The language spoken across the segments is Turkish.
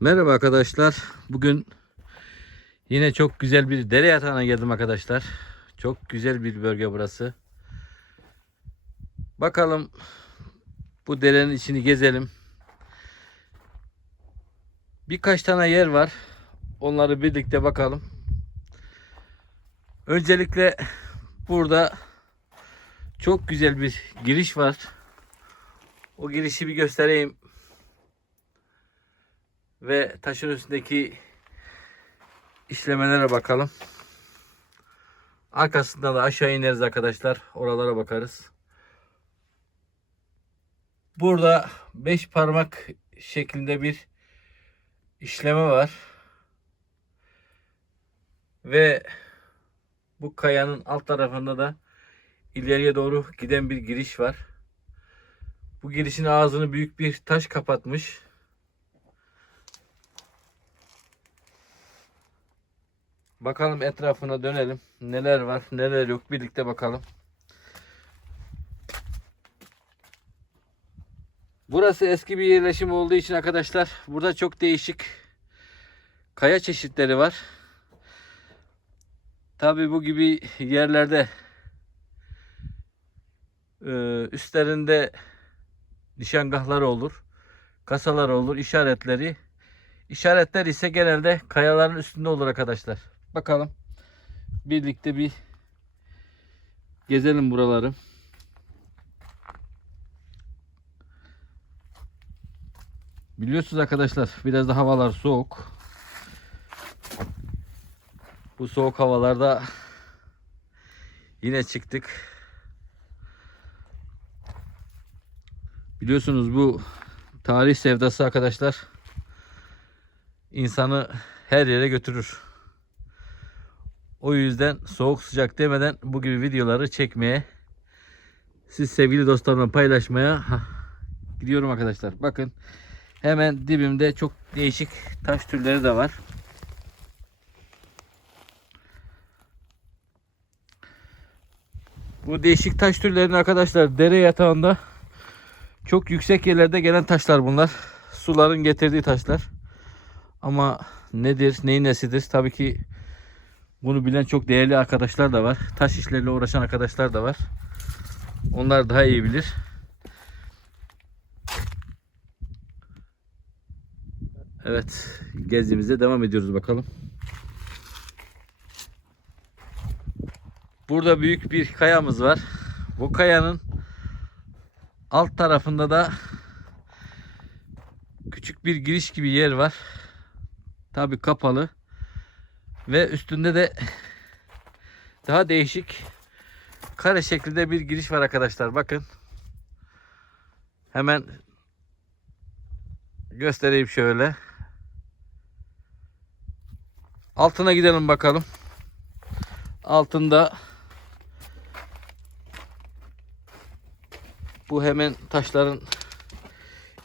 Merhaba arkadaşlar. Bugün yine çok güzel bir dere yatağına geldim arkadaşlar. Çok güzel bir bölge burası. Bakalım bu derenin içini gezelim. Birkaç tane yer var. Onları birlikte bakalım. Öncelikle burada çok güzel bir giriş var. O girişi bir göstereyim ve taşın üstündeki işlemelere bakalım. Arkasında da aşağı ineriz arkadaşlar. Oralara bakarız. Burada 5 parmak şeklinde bir işleme var. Ve bu kayanın alt tarafında da ileriye doğru giden bir giriş var. Bu girişin ağzını büyük bir taş kapatmış. Bakalım etrafına dönelim. Neler var, neler yok birlikte bakalım. Burası eski bir yerleşim olduğu için arkadaşlar burada çok değişik kaya çeşitleri var. Tabi bu gibi yerlerde e, üstlerinde nişangahları olur, kasalar olur, işaretleri. İşaretler ise genelde kayaların üstünde olur arkadaşlar. Bakalım. Birlikte bir gezelim buraları. Biliyorsunuz arkadaşlar biraz da havalar soğuk. Bu soğuk havalarda yine çıktık. Biliyorsunuz bu tarih sevdası arkadaşlar insanı her yere götürür. O yüzden soğuk sıcak demeden bu gibi videoları çekmeye siz sevgili dostlarımla paylaşmaya gidiyorum arkadaşlar. Bakın hemen dibimde çok değişik taş türleri de var. Bu değişik taş türlerini arkadaşlar dere yatağında çok yüksek yerlerde gelen taşlar bunlar. Suların getirdiği taşlar. Ama nedir, neyin nesidir? Tabii ki bunu bilen çok değerli arkadaşlar da var. Taş işleriyle uğraşan arkadaşlar da var. Onlar daha iyi bilir. Evet, gezimize devam ediyoruz bakalım. Burada büyük bir kayamız var. Bu kayanın alt tarafında da küçük bir giriş gibi yer var. Tabi kapalı. Ve üstünde de daha değişik kare şeklinde bir giriş var arkadaşlar. Bakın. Hemen göstereyim şöyle. Altına gidelim bakalım. Altında bu hemen taşların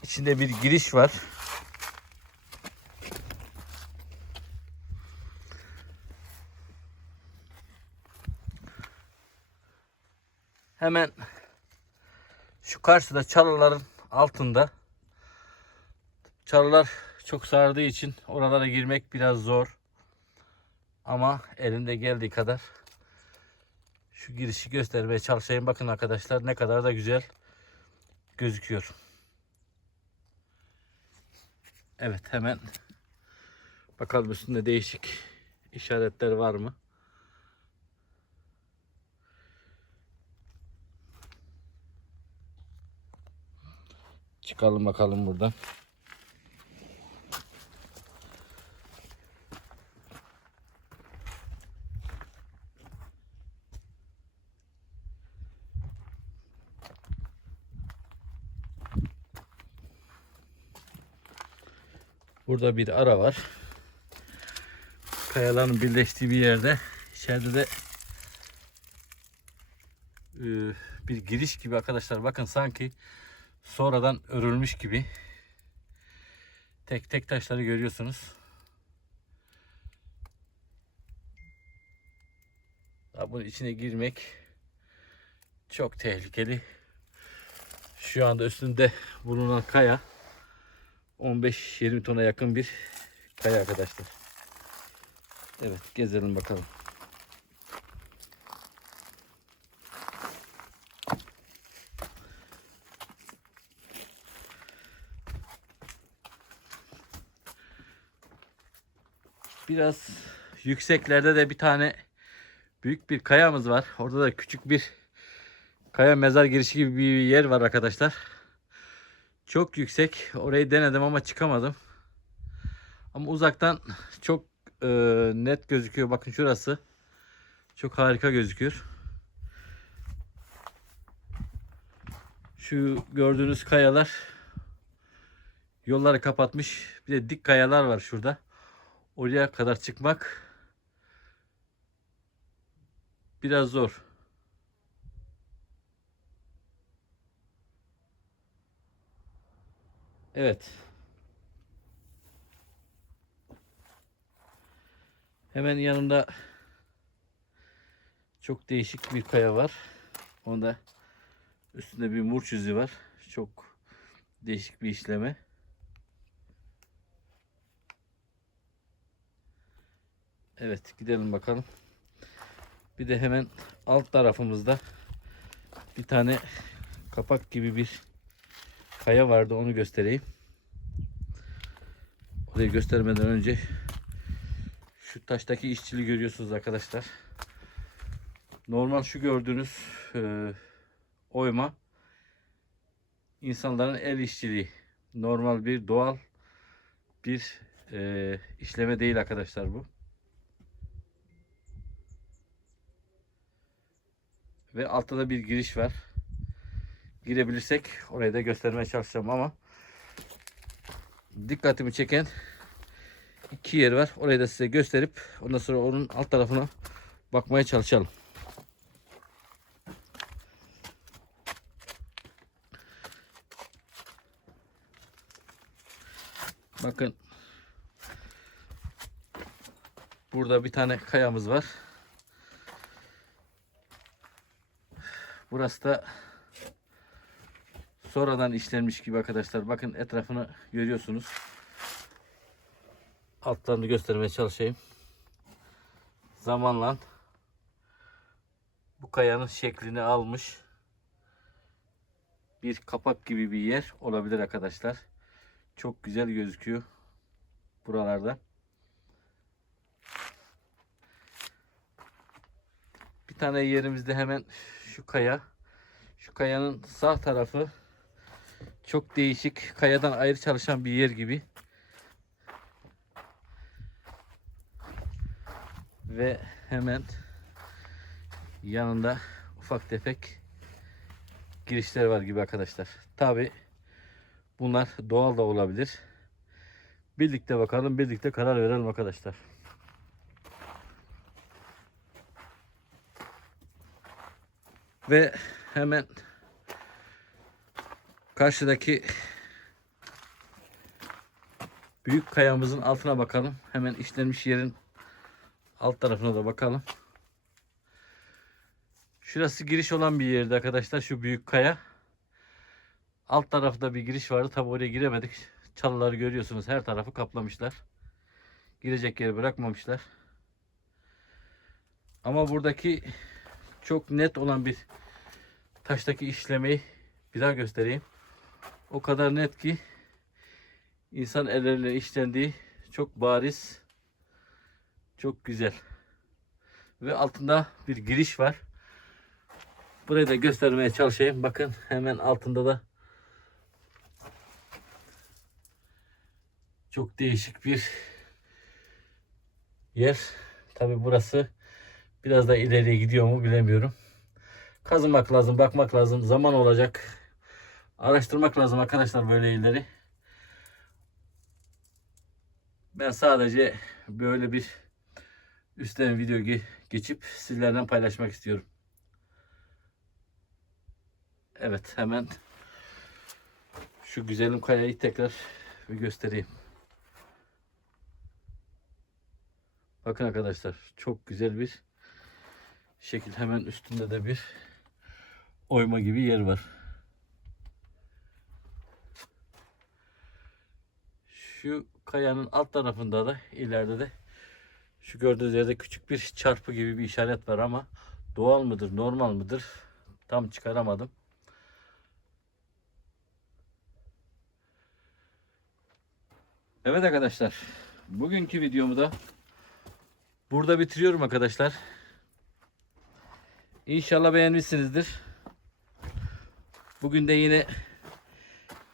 içinde bir giriş var. Hemen şu karşıda çalıların altında çalılar çok sardığı için oralara girmek biraz zor. Ama elimde geldiği kadar şu girişi göstermeye çalışayım. Bakın arkadaşlar ne kadar da güzel gözüküyor. Evet hemen bakalım üstünde değişik işaretler var mı? Çıkalım bakalım buradan. Burada bir ara var. Kayaların birleştiği bir yerde. İçeride de e, bir giriş gibi arkadaşlar. Bakın sanki sonradan örülmüş gibi. Tek tek taşları görüyorsunuz. Daha bunun içine girmek çok tehlikeli. Şu anda üstünde bulunan kaya 15-20 tona yakın bir kaya arkadaşlar. Evet gezelim bakalım. Biraz yükseklerde de bir tane büyük bir kayamız var. Orada da küçük bir kaya mezar girişi gibi bir yer var arkadaşlar. Çok yüksek. Orayı denedim ama çıkamadım. Ama uzaktan çok e, net gözüküyor. Bakın şurası. Çok harika gözüküyor. Şu gördüğünüz kayalar yolları kapatmış. Bir de dik kayalar var şurada. Oraya kadar çıkmak biraz zor. Evet. Hemen yanında çok değişik bir kaya var. Onda üstünde bir murç izi var. Çok değişik bir işleme. Evet gidelim bakalım. Bir de hemen alt tarafımızda bir tane kapak gibi bir kaya vardı onu göstereyim. Orayı göstermeden önce şu taştaki işçiliği görüyorsunuz arkadaşlar. Normal şu gördüğünüz e, oyma insanların el işçiliği. Normal bir doğal bir e, işleme değil arkadaşlar bu. Ve altta da bir giriş var. Girebilirsek orayı da göstermeye çalışacağım ama dikkatimi çeken iki yer var. Orayı da size gösterip ondan sonra onun alt tarafına bakmaya çalışalım. Bakın burada bir tane kayamız var. Burası da sonradan işlenmiş gibi arkadaşlar. Bakın etrafını görüyorsunuz. Altlarını göstermeye çalışayım. Zamanla bu kayanın şeklini almış bir kapak gibi bir yer olabilir arkadaşlar. Çok güzel gözüküyor buralarda. Bir tane yerimizde hemen şu kaya. Şu kayanın sağ tarafı çok değişik. Kayadan ayrı çalışan bir yer gibi. Ve hemen yanında ufak tefek girişler var gibi arkadaşlar. Tabi bunlar doğal da olabilir. Birlikte bakalım, birlikte karar verelim arkadaşlar. Ve hemen karşıdaki büyük kayamızın altına bakalım. Hemen işlenmiş yerin alt tarafına da bakalım. Şurası giriş olan bir yerde arkadaşlar. Şu büyük kaya. Alt tarafta bir giriş vardı. Tabi oraya giremedik. Çalıları görüyorsunuz. Her tarafı kaplamışlar. Girecek yeri bırakmamışlar. Ama buradaki çok net olan bir taştaki işlemeyi bir daha göstereyim. O kadar net ki insan elleriyle işlendiği çok bariz. Çok güzel. Ve altında bir giriş var. Burayı da göstermeye çalışayım. Bakın hemen altında da çok değişik bir yer. Tabi burası biraz da ileriye gidiyor mu bilemiyorum. Kazımak lazım, bakmak lazım. Zaman olacak. Araştırmak lazım arkadaşlar böyle illeri. Ben sadece böyle bir üstten video ge- geçip sizlerden paylaşmak istiyorum. Evet hemen şu güzelim kayayı tekrar bir göstereyim. Bakın arkadaşlar çok güzel bir şekil hemen üstünde de bir oyma gibi yer var. Şu kayanın alt tarafında da ileride de şu gördüğünüz yerde küçük bir çarpı gibi bir işaret var ama doğal mıdır, normal mıdır tam çıkaramadım. Evet arkadaşlar. Bugünkü videomu da burada bitiriyorum arkadaşlar. İnşallah beğenmişsinizdir. Bugün de yine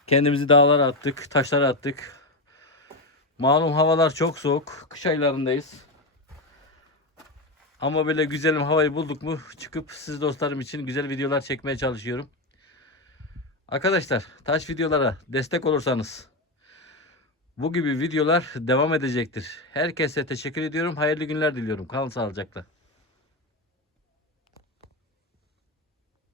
kendimizi dağlara attık, taşlara attık. Malum havalar çok soğuk. Kış aylarındayız. Ama böyle güzelim havayı bulduk mu çıkıp siz dostlarım için güzel videolar çekmeye çalışıyorum. Arkadaşlar taş videolara destek olursanız bu gibi videolar devam edecektir. Herkese teşekkür ediyorum. Hayırlı günler diliyorum. Kalın sağlıcakla.